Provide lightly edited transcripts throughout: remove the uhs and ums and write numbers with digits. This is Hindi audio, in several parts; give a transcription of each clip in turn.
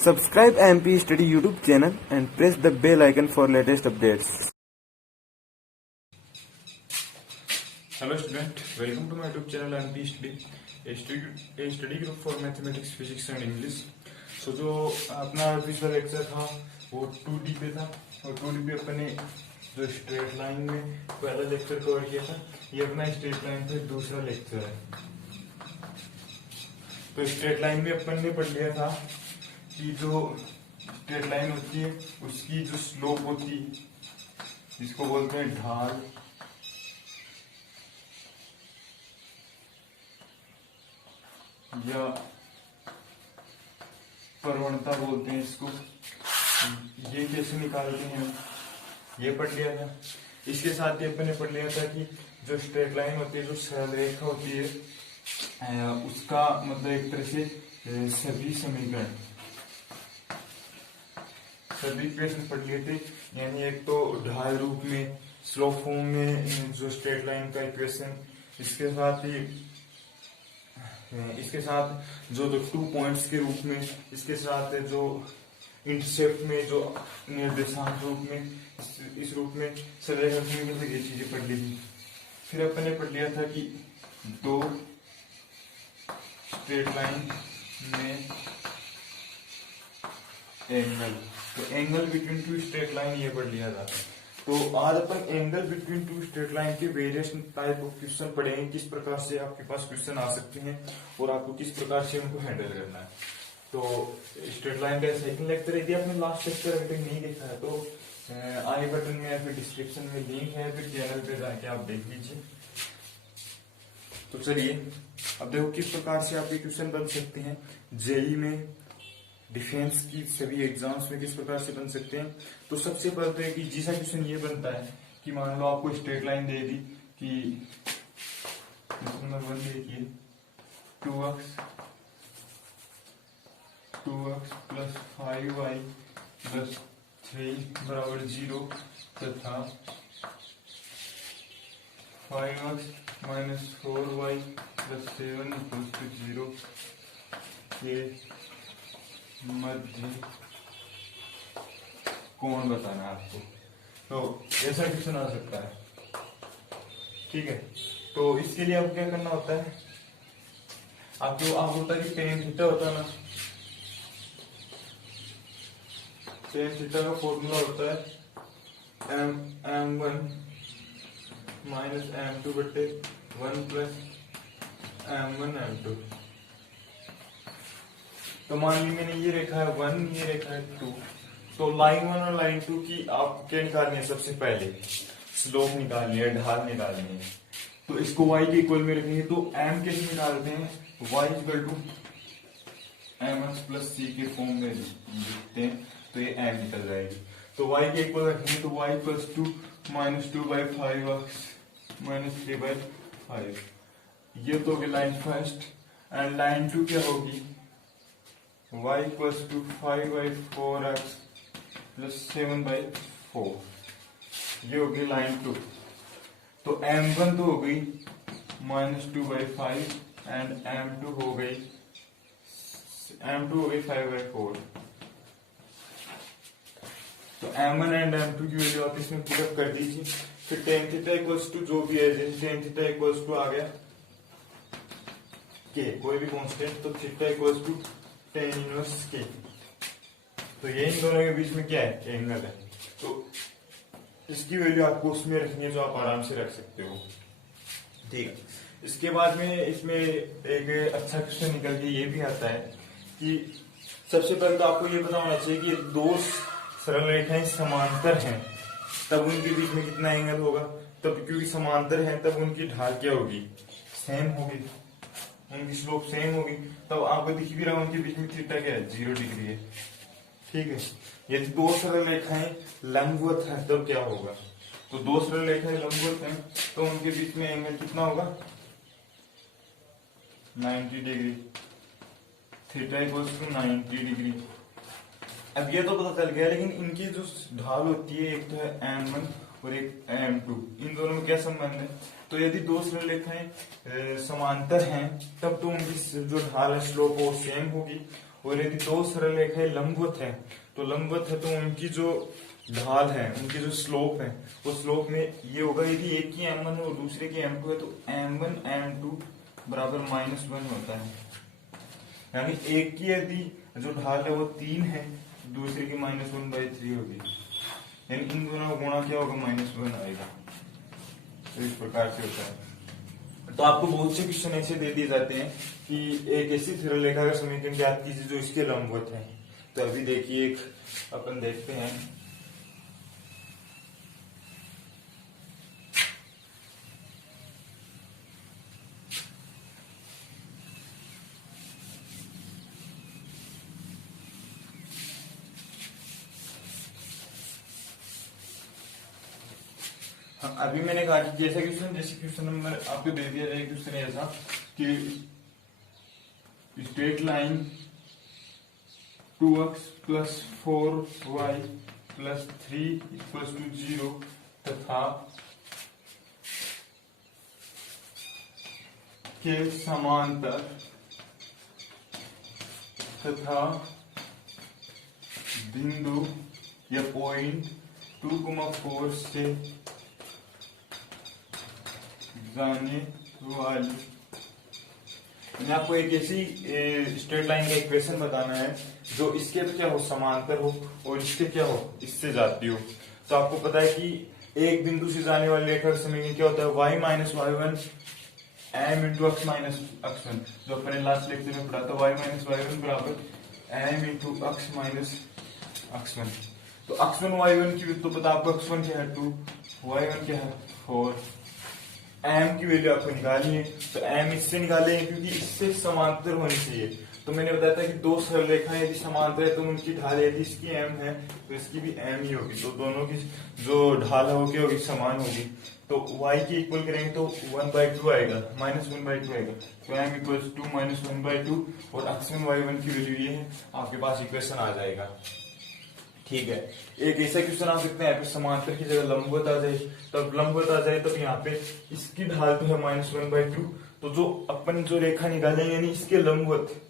Subscribe MP Study YouTube channel and press the bell icon for latest updates. Hello student, welcome to my YouTube channel MP Study, a study group for mathematics, physics and English. So जो अपना पिछला लेक्चर था वो 2D पे था और 2D पे अपने जो स्ट्रेट लाइन में पहला लेक्चर कवर किया था, ये अपना स्ट्रेट लाइन पे दूसरा लेक्चर है। तो स्ट्रेट लाइन में अपन ने पढ़ लिया था कि जो स्ट्रेट लाइन होती है उसकी जो स्लोप होती है जिसको बोलते हैं ढाल, या प्रवणता बोलते हैं इसको, ये कैसे निकालते हैं ये पढ़ लिया था। इसके साथ ही अपन ने पढ़ लिया था कि जो स्ट्रेट लाइन होती है, जो सरल रेखा होती है, उसका मतलब एक तरह से सभी समीकरण, सभी इक्वेशन पढ़ लिए थे। यानी एक तो ढाल रूप में, स्लोप फॉर्म में जो स्ट्रेट लाइन का इक्वेशन, इसके साथ जो 2 पॉइंट्स के रूप में, इसके साथ जो इंटरसेप्ट में, जो निर्देशांक रूप में, इस रूप में सरल रेखा ये चीजें पढ़ ली थी। फिर अपन ने पढ़ लिया था कि दो स्ट्रेट लाइन में एंगल, तो angle between two straight line ये पढ़ लिया था। तो आज अपन angle between two straight line के वेरियस टाइप ऑफ क्वेश्चन पढ़ेंगे, किस प्रकार से आपके पास क्वेश्चन आ सकते हैं और आपको किस प्रकार से उनको हैंडल करना है। तो स्ट्रेट लाइन का सेकंड लेक्चर, यदि आपने लास्ट लेक्चर अभी तक नहीं देखा है तो आई बटन में या फिर डिस्क्रिप्शन में लिंक है, फिर चैनल पे जाके आप देख लीजिए। तो चलिए अब देखो किस प्रकार से आपके क्वेश्चन बन सकते हैं जेई में, डिफेंस की सभी एग्जाम्स में किस प्रकार से बन सकते हैं। तो सबसे पहले तो एक जैसा क्वेश्चन ये बनता है कि मान लो आपको स्ट्रेट लाइन दे दी कि नंबर 1 देखिए 2x प्लस 5y प्लस 3 बराबर 0 तथा 5x minus 4y plus 7 equals to 0 के मध्य कोण बताना है आपको। तो ऐसा क्वेश्चन आ सकता है, ठीक है। तो इसके लिए आपको क्या करना होता है, आपको आप होता है कि टेन थीटा होता है ना, टेन थीटा का फॉर्मूला होता है m1 माइनस m2 बटे 1 प्लस m1 m2। तो मान ली मैंने ये रेखा है 1, ये रेखा है 2, तो लाइन 1 और लाइन 2 की आपको क्या निकालनी है, सबसे पहले स्लोप निकालनी है, ढाल निकालनी है। तो इसको y के इक्वल में रखेंगे तो m कैसे निकालते हैं, y equal to mx plus c के फॉर्म में लिखते हैं, तो ये m निकल जाएगी। तो y के इक्वल रखेंगे तो y equals to minus 2/5x minus 3/5। ये तो होगी लाइन फर्स्ट, एंड लाइन 2 क्या होगी, y equals to 5/4x plus 7/4, ये होगी लाइन 2। तो m1 तो हो गई माइनस 2/5 एंड m2 हो गई 5/4। तो m1 एंड m2 की वैल्यू आप इसमें पुटअप कर दीजिए। फिर टेन थीटा इक्वल्स टू जो भी है, जैसे टेन थीटा इक्वल्स टू आ गया के, कोई भी कांस्टेंट, तो theta equals to tan inverse के। तो ये इन दोनों के बीच में क्या है, एंगल है। तो इसकी वैल्यू आपको उसमें रखनी है जो आप आराम से रख सकते हो, ठीक है। इसके बाद में इसमें एक अच्छा क्वेश्चन निकल के ये भी आता है कि सबसे पहले तो आपको ये पता होना चाहिए कि दो सरल रेखाएं समांतर हैं तब उनके बीच में कितना एंगल होगा, तब क्योंकि समांतर हैं तब उनकी ढाल क्या होगी, सेम होगी, उनकी स्लोप सेम होगी। तब आपको दिख भी रहा उनके बीच में थीटा क्या है, 0 डिग्री है, ठीक है। यदि दो सरल रेखाएं लंबवत है तब क्या होगा, तो दो सरल रेखाएं लंबवत हैं तो उनके बीच में एंगल कितना होगा, 90 degree, theta equals to 90 degree. अब ये तो पता चल गया, लेकिन इनकी जो ढाल होती है, एक तो है m1 और एक m2, इन दोनों में क्या संबंध है। तो यदि दो सरल रेखाएं समांतर हैं तब तो उनकी जो ढाल है स्लोप वो सेम होगी, और यदि दो सरल रेखाएं लंबवत है तो लंबवत है तो उनकी जो ढाल है, उनकी जो स्लोप है, वो स्लोप में ये होगा। यदि एक की m1 और दूसरे की m2 है तो m1 m2 बराबर -1 होता है। यानी एक की यदि जो ढाल है वो 3 है, दूसरे की -1/3 होगी, यानी इन दोनों का गुणा क्या होगा, -1 आएगा। तो इस प्रकार से होता है। तो आपको बहुत से क्वेश्चन ऐसे दे दिए जाते हैं कि एक ऐसी सरल रेखा का समीकरण ज्ञात कीजिए जो इसके लंबवत है। तो अभी देखिए एक अपन देखते हैं। हाँ, अभी मैंने कहा कि जैसा क्वेश्चन, जैसे क्वेश्चन नंबर आपको दे दिया जाए, क्वेश्चन ऐसा कि स्ट्रेट लाइन 2x + 4y + 3 = 0 तथा के समांतर तथा बिंदु या पॉइंट 2,4 से जाने वाली, मैं आपको एक ऐसी स्ट्रेट लाइन का इक्वेशन बताना है जो इसके क्या हो, समांतर हो, और इसके क्या हो, इससे जाती हो। तो आपको पता है कि एक बिंदु से जाने वाली रेखा का समीकरण क्या होता है, y - y1 m × x - x1, जो अपने लास्ट लेक्चर में पढ़ा था। y - y1 बराबर m × x - x1। तो x1 y1 की तो पता आपको, x1 क्या है 2, y1 क्या है 4, m की वैल्यू आपको निकालनी है। तो m इससे निकाले क्योंकि इससे समांतर होनी चाहिए। तो मैंने बताया था कि दो सरल रेखाएं यदि समांतर है तो उनकी ढाल, यदि इसकी m है तो इसकी भी m ही होगी। तो दोनों की जो ढाल है वो क्या होगी, समान होगी। तो y की इक्वल करेंगे तो 1/2 आएगा, -1/2 आएगा। तो m = 2 -1/2 और x1 y1 की वैल्यू ये है, आपके पास इक्वेशन आ जाएगा। ठीक है। एक ऐसा क्वेश्चन आप देखते हैं, यहाँ पे समांतर की जगह लंबवत आ जाए, तब लंबवत आ जाए तब यहाँ पे इसकी ढाल तो है -1/2। तो जो अपन जो रेखा निकालेंगे यानी इसके लंबवत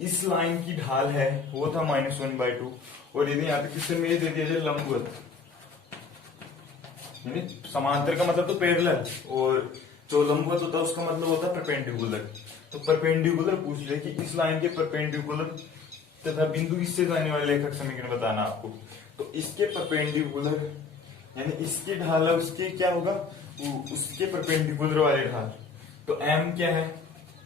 इस लाइन की ढाल है वो था -1/2। और यदि यहाँ पे क्वेश्चन में ये दे दिया जाए लंबवत, यानी समांतर का मतलब तो पैरेलल, और जो लंबवत होता है उसका मतलब होता है परपेंडिकुलर। तो परपेंडिकुलर पूछ ले कि इस लाइन के परपेंडिकुलर तथा बिंदु इससे जाने वाले रेखा का समीकरण बताना आपको। तो इसके परपेंडिकुलर यानी इसकी ढाल है, उसके क्या होगा, उसके परपेंडिकुलर वाले ढाल। तो m क्या है,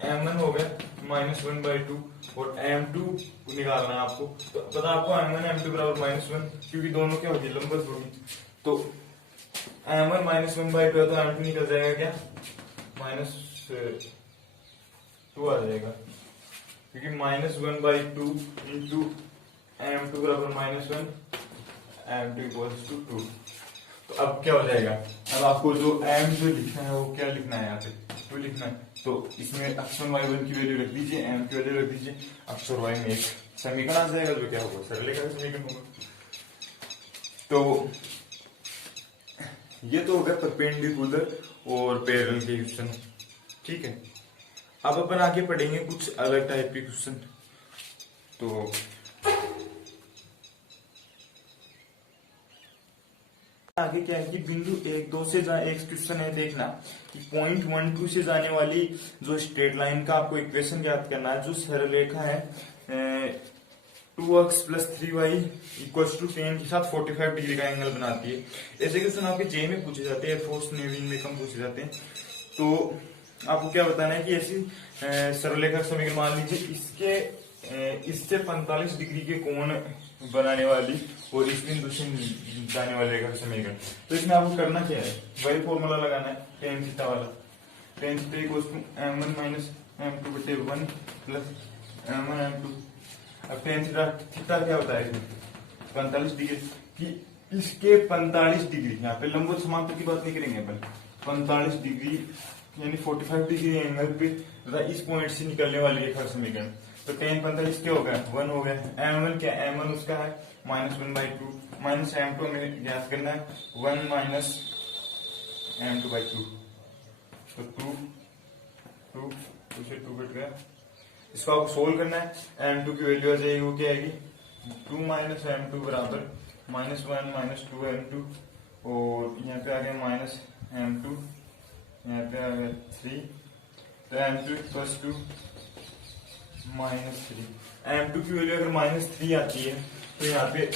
m1 हो गया -1/2 और m2 निकालना है आपको। तो पता आपको m1 m2 बराबर -1, क्योंकि दोनों क्या होगी, लंबवत होगी। तो m1 -1/2 है तो m2 निकल जाएगा क्या, -2 आ जाएगा, क्योंकि -1/2 इंटू m2 बराबर -1, m2 = 2। तो अब क्या हो जाएगा, अब आपको जो m जो लिखना है वो क्या लिखना है, यहाँ पे 2 लिखना है। तो इसमें x1 y1 की वैल्यू रख दीजिए, m की वैल्यू रख दीजिए, x और y में एक समीकरण आ जाएगा जो क्या होगा, सरल रेखा का समीकरण होगा। तो ये तो हो गया परपेंडिकुलर और पैरेलल के क्वेश्चन। ठीक है, अब अपन आगे पढ़ेंगे कुछ अलग टाइप के क्वेश्चन। तो आगे क्या है कि बिंदु 1 2 से एक क्वेश्चन है, देखना कि पॉइंट 1 2 से जाने वाली जो स्ट्रेट लाइन का आपको इक्वेशन ज्ञात करना है। जो सरल रेखा है 2x + 3y = 10 के साथ 45 डिग्री का एंगल बनाती है। ऐसे क्वेश्चन आपके जे में पूछे जाते हैं, एयरफोर्स नेवी में कम पूछे जाते हैं। तो आपको क्या बताना है कि ऐसी सरल रेखा का समीकरण मान लीजिए इससे 45 डिग्री के कोण बनाने वाली और इस बिंदु से जाने वाली रेखा का समीकरण। तो इसमें आपको करना क्या है, वही फॉर्मूला लगाना है tan थीटा वाला। tan theta = m1 - m2/1 + m1 m2। अब tan थीटा क्या होता है, 45 डिग्री कि इसके 45 डिग्री, यहाँ पे लंबवत समांतर की बात नहीं करेंगे अपन, 45 डिग्री यानी 45 डिग्री एंगल पे तथा इस पॉइंट से निकलने वाली रेखा का समीकरण। तो tan 45 क्या हो गया, 1 हो गया। m1 क्या, m1 उसका है -1/2, -m2 हमें ज्ञात करना है 1 - m2/2। तो 2 से 2 कट गया, इसको आपको सोल्व करना है। m2 की वैल्यू आ जाएगी, वो क्या आएगी 2 माइनस m2 बराबर -1 माइनस 2m2, और यहाँ पे आ गया माइनस m2, यहाँ पे आ गया 3, तो m2 प्लस 2 -3। m2 की वैल्यू अगर -3 आती है तो यहाँ पे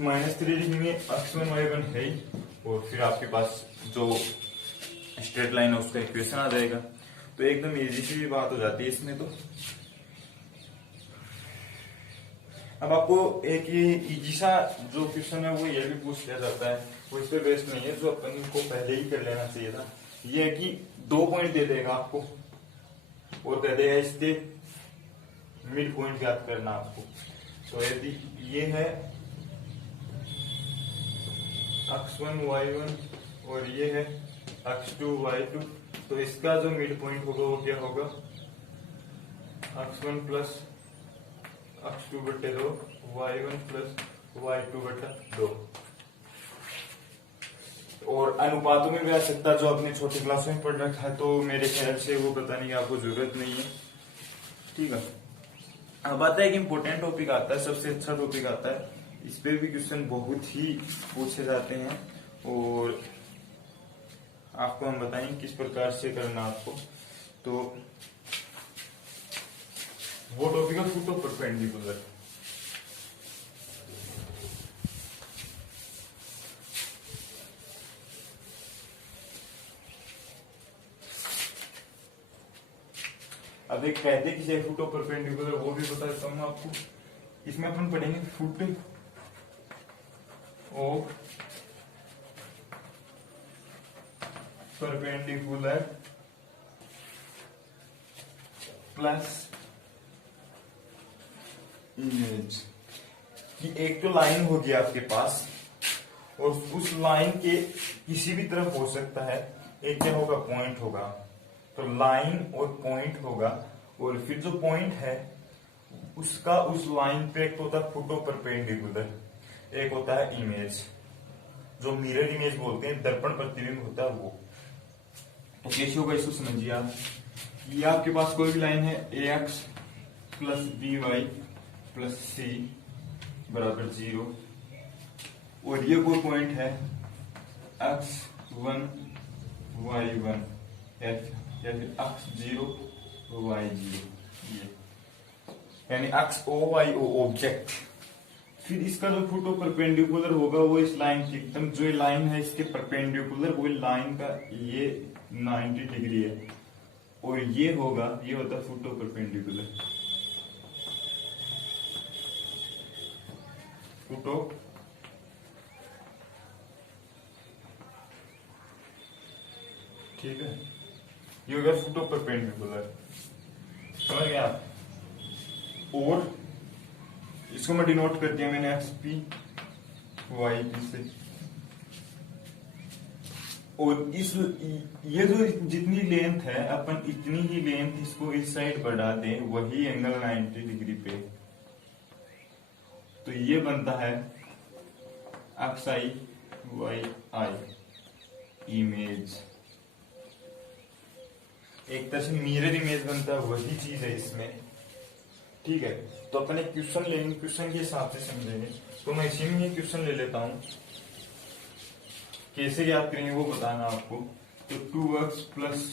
-3 लिखेंगे, x1 y1 है ही, और फिर आपके पास जो स्ट्रेट लाइन है उसका इक्वेशन आ जाएगा। तो एकदम इजी सी भी बात हो जाती है इसमें। तो अब आपको एक ये इजी सा जो क्वेश्चन है वो ये भी पूछ लिया जाता है, वो इस पे बेस्ड नहीं है, जो अपन को पहले ही कर लेना चाहिए था। ये है कि 2 पॉइंट दे देगा आपको और कह देगा इसके मिड पॉइंट ज्ञात करना आपको। तो यदि ये है x1 y1 और ये है x2 y2, तो इसका जो मिड पॉइंट होगा वो क्या होगा x1 प्लस x2 बटे 2, y1 प्लस y2 बटा 2। और अनुपातों में भी आ सकता है, जो आपने छोटी क्लासों में पढ़ रखा है, तो मेरे ख्याल से वो बताने की आपको जरूरत नहीं है। ठीक है, अब आता है कि इंपॉर्टेंट टॉपिक आता है, सबसे अच्छा टॉपिक आता है। इस पे भी क्वेश्चन बहुत ही पूछे जाते हैं और आपको हम बताएंगे किस प्रकार से करना आपको। तो वो टॉपिक है फुट ऑफ परपेंडिकुलर। अब एक कहते हैं कि फुट ऑफ परपेंडिकुलर, वो भी बता देता हूँ आपको। इसमें अपन पढ़ेंगे foot of perpendicular plus image, कि एक तो लाइन होगी आपके पास और उस लाइन के किसी भी तरफ हो सकता है, एक क्या होगा पॉइंट होगा, तो लाइन और पॉइंट होगा, और फिर जो पॉइंट है उसका उस लाइन पे एक होता है फुट ऑफ परपेंडिकुलर, एक होता है इमेज, जो मिरर इमेज बोलते हैं, दर्पण प्रतिबिंब होता है वो। तो कैसे होगा इसको समझिए आप। ये आपके पास कोई भी लाइन है ax plus by plus c बराबर 0, और ये कोई पॉइंट है x1 y1 या फिर x0 y0, ये यानी x o y o object. फिर इसका जो फुट ऑफ परपेंडिकुलर होगा वो इस लाइन की एकदम, जो लाइन है इसके परपेंडिकुलर, वो लाइन का ये 90 डिग्री है, और ये होगा, ये होता है foot of perpendicular, foot of ठीक है, ये होगा फुट ऑफ परपेंडिकुलर, समझ गए आप। और इसको मैं डिनोट कर दिया मैंने XP YP से, और इस ये जो जितनी लेंथ है अपन इतनी ही लेंथ इसको इस साइड बढ़ा दें, वही एंगल 90 डिग्री पे, तो ये बनता है XI YI इमेज, एक तरह से मिरर इमेज बनता है, वही चीज है इसमें। ठीक है, तो अपन एक क्वेश्चन लेंगे, क्वेश्चन के हिसाब से समझेंगे। तो मैं इसी में क्वेश्चन ले लेता हूं, कैसे याद करेंगे वो बताना आपको। तो 2x plus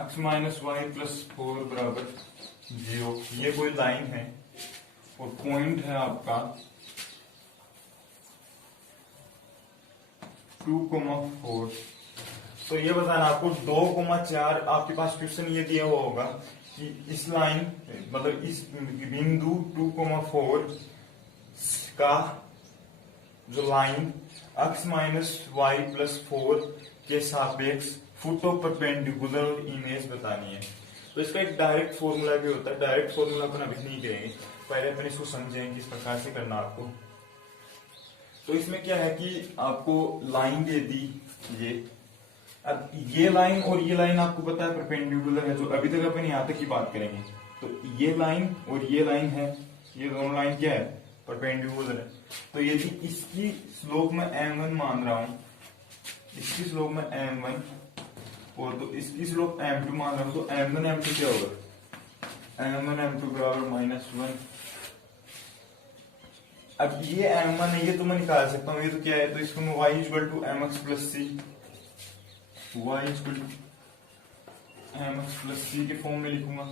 x minus Y plus 4 बराबर 0, ये कोई लाइन है और पॉइंट है आपका 2,4। तो ये बताना आपको 2,4, आपके पास क्वेश्चन ये दिया हुआ होगा कि इस लाइन मतलब इस बिंदु 2,4 का जो line x minus Y plus 4 के सापेक्ष फुट ऑफ परपेंडिकुलर इमेज बतानी है। तो इसका एक डायरेक्ट फॉर्मूला भी होता है, डायरेक्ट फॉर्मूला अपन अभी नहीं करेंगे, पहले अपन इसको समझेंगे किस प्रकार से करना आपको। तो इसमें क्या है कि आपको लाइन दे दी ये, अब ये लाइन और ये लाइन आपको पता है परपेंडिकुलर है, जो अभी तक अपन यहाँ तक की बात करेंगे। तो ये लाइन और ये लाइन है, ये दोनों लाइन क्या है परपेंडिकुलर है। तो यदि इसकी स्लोप में m1 मान रहा हूं, इसकी स्लोप में m1 और तो इसकी स्लोप m2 मान रहा हूं, तो m1 m2 क्या होगा, m1 m2 बराबर -1। अब ये m1 है, ये तो मैं निकाल सकता हूँ, ये तो क्या है, तो इसको मैं y equal to mx plus c, y equal to mx plus c के फॉर्म में लिखूंगा।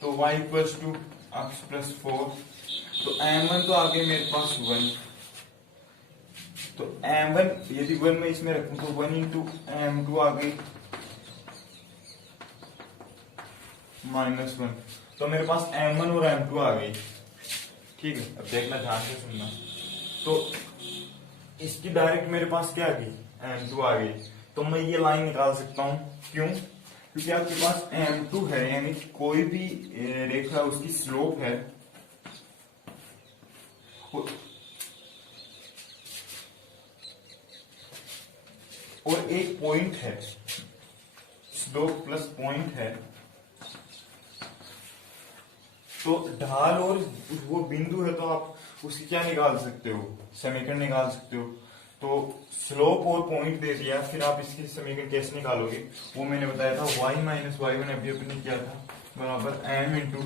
तो y equal to x plus 4, तो m1 तो आ गए मेरे पास 1, तो m1 यदि 1 में इसमें रखूं तो 1 इंटू m2 आ गई -1, तो मेरे पास m1 और m2 आ गई। ठीक है, अब देखना ध्यान से सुनना। तो इसकी डायरेक्ट मेरे पास क्या आ गई, m2 आ गई, तो मैं ये लाइन निकाल सकता हूं। क्यों? क्योंकि आपके पास m2 है, यानी कोई भी रेखा उसकी स्लोप है, और एक पॉइंट है, स्लोप प्लस पॉइंट है, तो ढाल और वो बिंदु है, तो आप उसकी क्या निकाल सकते हो, समीकरण निकाल सकते हो। तो स्लोप और पॉइंट दे दिया, फिर आप इसकी समीकरण कैसे निकालोगे वो मैंने बताया था, y माइनस y1 अभी अपने किया था, बराबर m into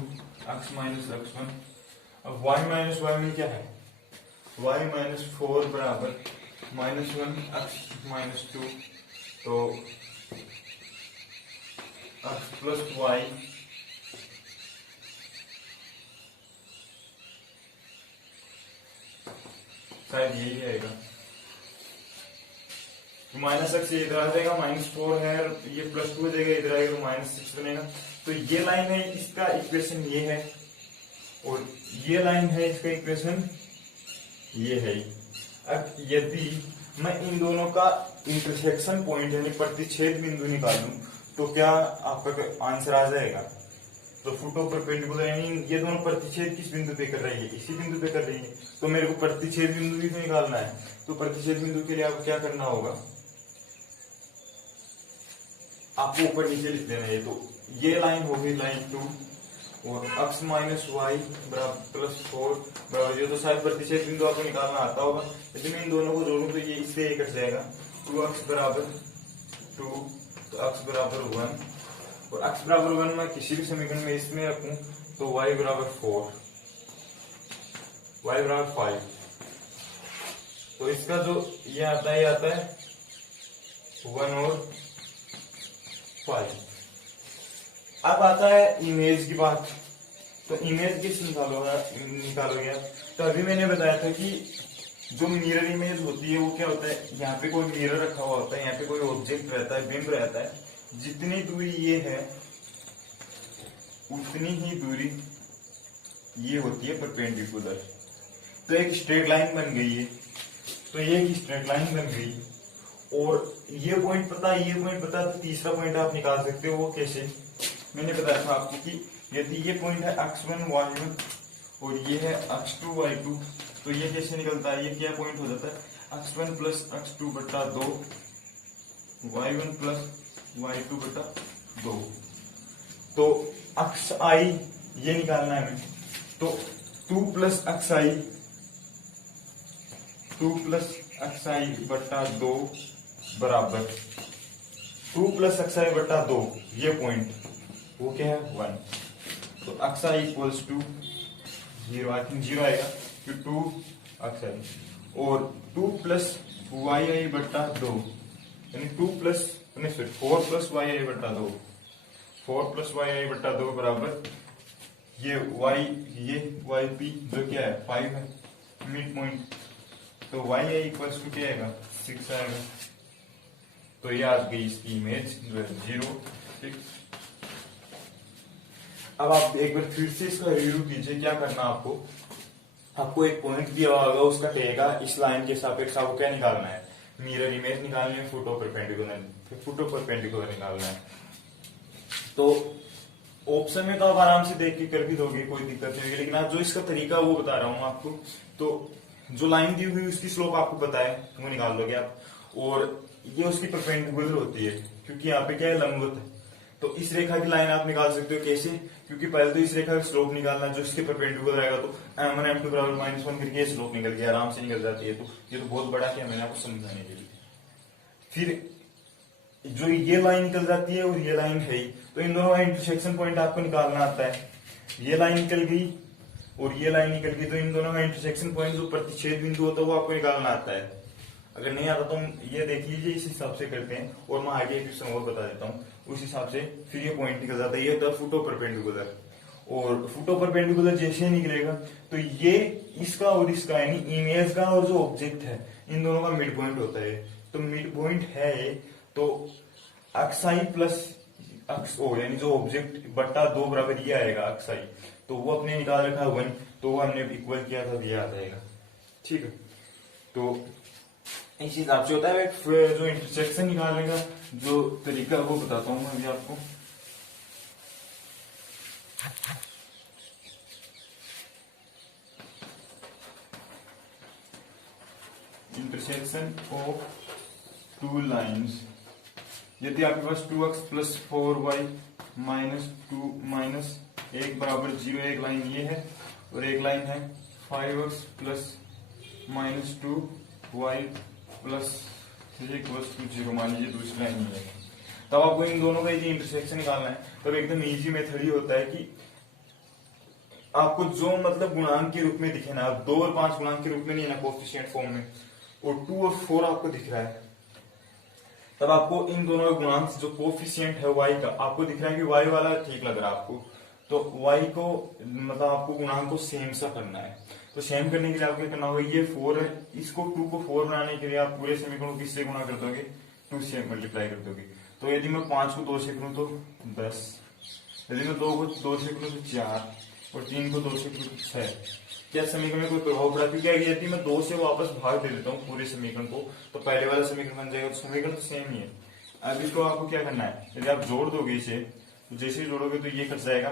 x minus x1। अब y माइनस y1 क्या है, y माइनस 4 बराबर -1 x माइनस 2, तो x प्लस y शायद यही आएगा, तो माइनस एक्स इधर आ जाएगा, -4 है, ये +2 हो जाएगा, इधर आएगा -6 बनेगा। तो ये लाइन है, इसका इक्वेशन ये है, और ये लाइन है, इसका इक्वेशन ये है। अब यदि मैं इन दोनों का इंटरसेक्शन पॉइंट यानी प्रतिच्छेद बिंदु निकालूं, तो क्या आपका आंसर आ जाएगा। तो फुट ऑफ परपेंडिकुलर यानी ये दोनों प्रतिच्छेद किस बिंदु पे कर रही है, इसी बिंदु पे कर रही है, तो मेरे को प्रतिच्छेद बिंदु भी तो निकालना है। तो प्रतिच्छेद बिंदु के लिए आपको क्या करना होगा, आपको ऊपर नीचे लिख देना है। तो ये लाइन होगी लाइन 2, और x माइनस वाई बराबर +4 बराबर 0, तो शायद प्रतिच्छेद बिंदु आपको निकालना आता होगा। यदि मैं इन दोनों को जोड़ूं तो ये इससे ये कट जाएगा, 2x बराबर 2, तो x बराबर 1, और x बराबर 1 मैं किसी भी समीकरण में इसमें रखूं तो y बराबर 4, y बराबर 5, तो इसका जो ये आता है 1 और 5। अब आता है इमेज की बात, तो इमेज किस निकालोगे आप। तो अभी मैंने बताया था कि जो मिरर इमेज होती है वो क्या होता है, यहाँ पे कोई मिरर रखा हुआ होता है, यहाँ पे कोई ऑब्जेक्ट रहता है, बिंब रहता है, जितनी दूरी ये है उतनी ही दूरी ये होती है परपेंडिकुलर। तो एक स्ट्रेट लाइन बन गई है, तो ये एक स्ट्रेट लाइन बन गई, और ये पॉइंट पता है, ये पॉइंट पता है, तो तीसरा पॉइंट आप निकाल सकते हो। वो कैसे, मैंने बताया था आपको कि यदि ये पॉइंट है x1 y1 और ये है x2 y2, तो ये कैसे निकलता है, ये क्या पॉइंट हो जाता है x1 प्लस x2 बटा 2, y1 प्लस y2 बटा 2। तो xi ये निकालना है हमें, तो 2 प्लस xi बटा 2 बराबर 2 प्लस xi बटा 2, ये पॉइंट वो क्या है 1, तो xi equals to 0, I think 0 आएगा, कि 2 xi, और 2 प्लस yi बटा 2 यानी 4 प्लस yi बटा 2, 4 प्लस yi बटा 2 बराबर ये yp जो क्या है 5 है, मिड पॉइंट, तो yi इक्वल्स टू क्या आएगा 6 आएगा। तो ये आ गई इसकी इमेज जो है 0, 6। अब आप एक बार फिर से इसका रिव्यू कीजिए, क्या करना आपको एक पॉइंट दिया होगा, उसका टेगा इस लाइन के सापेक्ष आपको क्या निकालना है, मिरर इमेज निकालनी है, फुट ऑफ परपेंडिकुलर निकालना है। तो ऑप्शन में तो आप आराम से देख के कर भी दोगे, कोई दिक्कत नहीं होगी, लेकिन आप जो इसका तरीका वो बता रहा हूँ आपको। तो जो लाइन दी हुई उसकी स्लोप आपको पता है, वो निकाल लोगे आप, और ये उसकी परपेंडिकुलर होती है, क्योंकि यहाँ पे क्या है लंबवत है। तो इस रेखा की लाइन आप निकाल सकते हो कैसे, क्योंकि पहले तो इस रेखा का स्लोप निकालना, जो इसके परपेंडिकुलर आएगा, तो m1 m2 बराबर -1 करके स्लोप निकल गया, आराम से निकल जाती है। तो ये तो बहुत बड़ा क्या मैंने आपको समझाने के लिए। फिर जो ये लाइन निकल जाती है और ये लाइन है ही, तो इन दोनों का इंटरसेक्शन पॉइंट आपको निकालना आता है। ये लाइन निकल गई और ये लाइन निकल गई, तो इन दोनों का इंटरसेक्शन पॉइंट जो प्रतिच्छेद बिंदु होता है वो आपको निकालना आता है। अगर नहीं आता तो हम ये देख लीजिए, इस हिसाब से करते हैं और मैं आगे एक क्वेश्चन और बता देता हूँ, उस हिसाब से फिर ये पॉइंट निकल जाता है। ये होता है फुटो परपेंडिकुलर, और फुटो परपेंडिकुलर जैसे निकलेगा तो ये इसका और इसका यानी इमेज का और जो ऑब्जेक्ट है इन दोनों का मिड पॉइंट होता है। तो मिड पॉइंट है तो अक्साई प्लस अक्स ओ यानी जो ऑब्जेक्ट बट्टा 2 बराबर ये आएगा अक्साई, तो वो अपने निकाल रखा है 1, तो वो हमने इक्वल किया था, ये आ जाएगा। ठीक है, तो इस हिसाब से होता है। फिर जो इंटरसेक्शन निकालने का जो तरीका है वो बताता हूँ मैं अभी आपको। इंटरसेक्शन ऑफ टू लाइन्स, यदि आपके पास 2x plus 4y minus 2 minus 1 बराबर 0, एक लाइन ये है और एक लाइन है 5x plus minus 2y plus 3 इक्वल्स टू 0, मान लीजिए दूसरी लाइन ये है। तब आपको इन दोनों का यदि इंटरसेक्शन निकालना है तब एकदम इजी मेथड ही होता है कि आपको जो मतलब गुणांक के रूप में दिखे ना, आप 2 और 5 गुणांक के रूप में नहीं है ना कोएफिशिएंट फॉर्म में, और 2 और 4 आपको दिख रहा है, तब आपको इन दोनों का गुणांक जो कोएफिशिएंट है y का आपको दिख रहा है कि y वाला ठीक लग रहा है आपको, तो y को मतलब आपको गुणांक को सेम सा करना है। तो सेम करने के लिए आपको करना होगा, ये 4 है, इसको 2 को 4 बनाने के लिए आप पूरे समीकरण को किससे गुणा कर दोगे, 2 से मल्टीप्लाई कर दोगे। तो यदि मैं 5 को 2 से करूं तो 10, यदि मैं 2 को 2 से करूं तो 4 और 3 को 2 से करूं तो 6। क्या समीकरण में कोई प्रभाव पड़ा? क्योंकि यदि मैं 2 से वापस भाग दे देता हूँ पूरे समीकरण को तो पहले वाला समीकरण बन जाएगा, तो समीकरण तो सेम ही है। अब इसको आपको क्या करना है, यदि आप जोड़ दोगे इसे, तो जैसे ही जोड़ोगे तो ये कट जाएगा,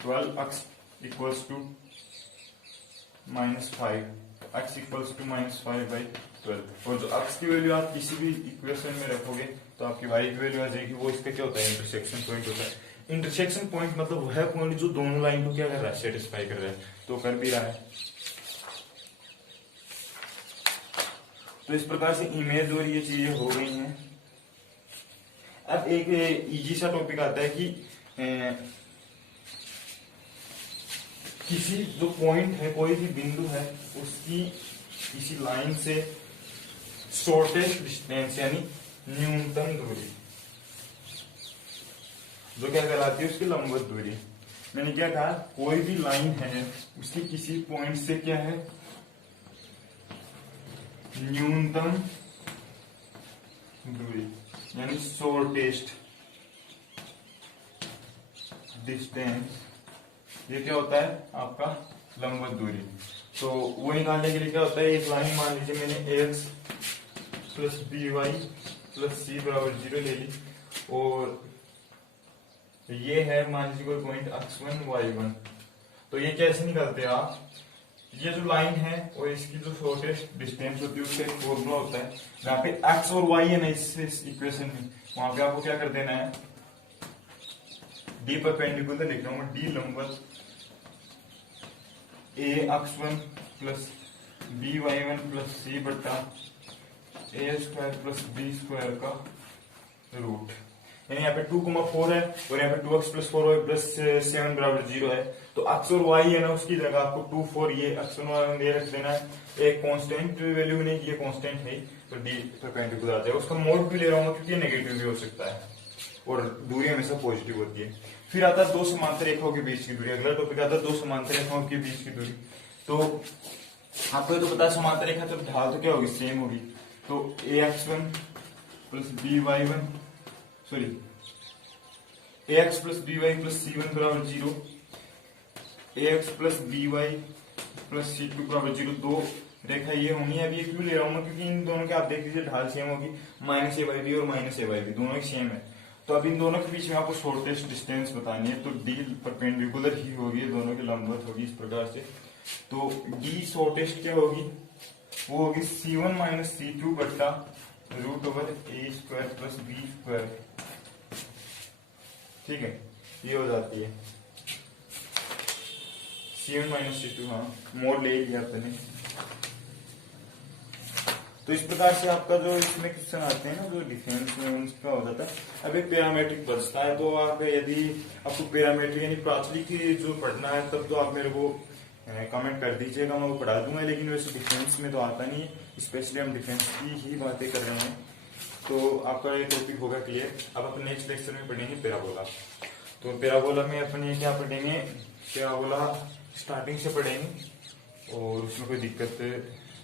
12x equals to -5, x equals to -5/12। और जो x की वैल्यू आप किसी भी इक्वेशन में रखोगे तो आपकी y की वैल्यू आ जाएगी, वो इसका क्या होता है, इंटरसेक्शन पॉइंट होता है। इंटरसेक्शन पॉइंट मतलब वह पॉइंट जो दोनों लाइन को क्या कर रहा है, सेटिस्फाई कर रहा है, तो कर भी रहा है। तो इस प्रकार से इमेज और ये चीजें हो गई हैं। अब एक इजी सा टॉपिक आता है कि किसी जो पॉइंट है, कोई भी बिंदु है, उसकी किसी लाइन से शॉर्टेस्ट डिस्टेंस यानी न्यूनतम दूरी, जो क्या कहलाती है, उसकी लंबवत दूरी। मैंने क्या कहा, कोई भी लाइन है उसकी किसी पॉइंट से क्या है, न्यूनतम दूरी यानी शॉर्टेस्ट डिस्टेंस, ये क्या होता है आपका लंबवत दूरी। तो वो निकालने के लिए क्या होता है, एक लाइन मान लीजिए मैंने ax plus by plus c बराबर 0 ले ली, और ये है मान लीजिए कोई पॉइंट x1 y1। तो ये कैसे निकालते हैं आप, ये जो लाइन है और इसकी जो शॉर्टेस्ट डिस्टेंस होती है उसका एक फॉर्मूला होता है, जहाँ पे x और y है ना इस इक्वेशन में, वहां पे आपको क्या कर देना है, d परपेंडिकुलर लिख रहा हूं, d लंबवत ax1 plus by1 plus c बट्टा a² प्लस b² का रूट। यानी यहाँ पे 2,4 है और यहाँ पे 2x प्लस 4y प्लस 7 बराबर 0 है, तो x और y है ना उसकी जगह आपको 2, 4 ये x और y में रख देना है। एक कांस्टेंट वैल्यू नहीं, ये कांस्टेंट है तो d परपेंडिकुलर आ जाएगा। उसका मोड भी ले रहा हूँ क्योंकि ये नेगेटिव भी हो सकता है और दूरी हमेशा पॉजिटिव होती है। फिर आता है दो समांतर रेखाओं के बीच की दूरी। अगला टॉपिक आता है दो समांतर रेखाओं के बीच की दूरी। तो आपको ये तो पता है समांतर रेखा तो ढाल तो क्या होगी, सेम होगी। तो ax1 plus by1 sorry ax plus by plus c1 बराबर 0, ax plus by plus c2 बराबर 0। दो रेखा ये होनी है। अभी ये क्यों ले रहा हूं मैं, क्योंकि इन दोनों के आप देख लीजिए ढाल सेम होगी, माइनस ए बाई बी और माइनस ए बाई बी दोनों ही सेम है। तो अब इन दोनों के बीच में आपको शॉर्टेस्ट डिस्टेंस बतानी है, तो डी परपेंडिकुलर ही होगी, दोनों की लंबवत होगी इस प्रकार से। तो डी शॉर्टेस्ट क्या होगी, वो होगी c1 माइनस c2 बट्टा root over a² plus b²। ठीक है, ये हो जाती है c1 माइनस c2। हाँ, मोड ले लिया आपने। तो इस प्रकार से आपका जो इसमें क्वेश्चन आते हैं ना जो डिफेंस में उनका हो जाता है। अब एक पैरामेट्रिक बचता है, तो आप यदि आपको पैरामेट्रिक यानी प्राचलिक जो पढ़ना है तब तो आप मेरे को कमेंट कर दीजिएगा, मैं वो पढ़ा दूंगा। लेकिन वैसे डिफेंस में तो आता नहीं है, स्पेशली हम डिफेंस की ही बातें कर रहे हैं। तो आपका ये टॉपिक होगा क्लियर। अब अपन नेक्स्ट लेक्चर में पढ़ेंगे पैराबोला। तो पैराबोला में अपन ये क्या पढ़ेंगे, पैराबोला स्टार्टिंग से पढ़ेंगे और उसमें कोई दिक्कत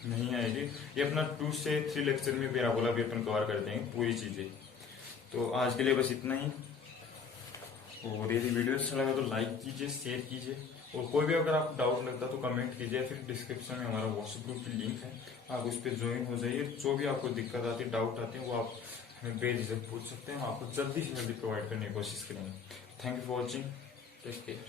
नहीं आएगी। ये अपना 2 से 3 लेक्चर में पैराबोला भी अपन कवर कर देंगे पूरी चीजें। तो आज के लिए बस इतना ही। और यदि वीडियो अच्छा लगा तो लाइक कीजिए, शेयर कीजिए, और कोई भी अगर आप डाउट लगता तो कमेंट कीजिए। फिर डिस्क्रिप्शन में हमारा व्हाट्सएप ग्रुप की लिंक है, आप उस पर ज्वाइन हो जाइए। जो भी आपको दिक्कत आती है, डाउट आते हैं, वो आप हमें बेझिझक पूछ सकते हैं, हम आपको जल्दी से जल्दी प्रोवाइड करने की कोशिश करेंगे। Thank you for watching, take care.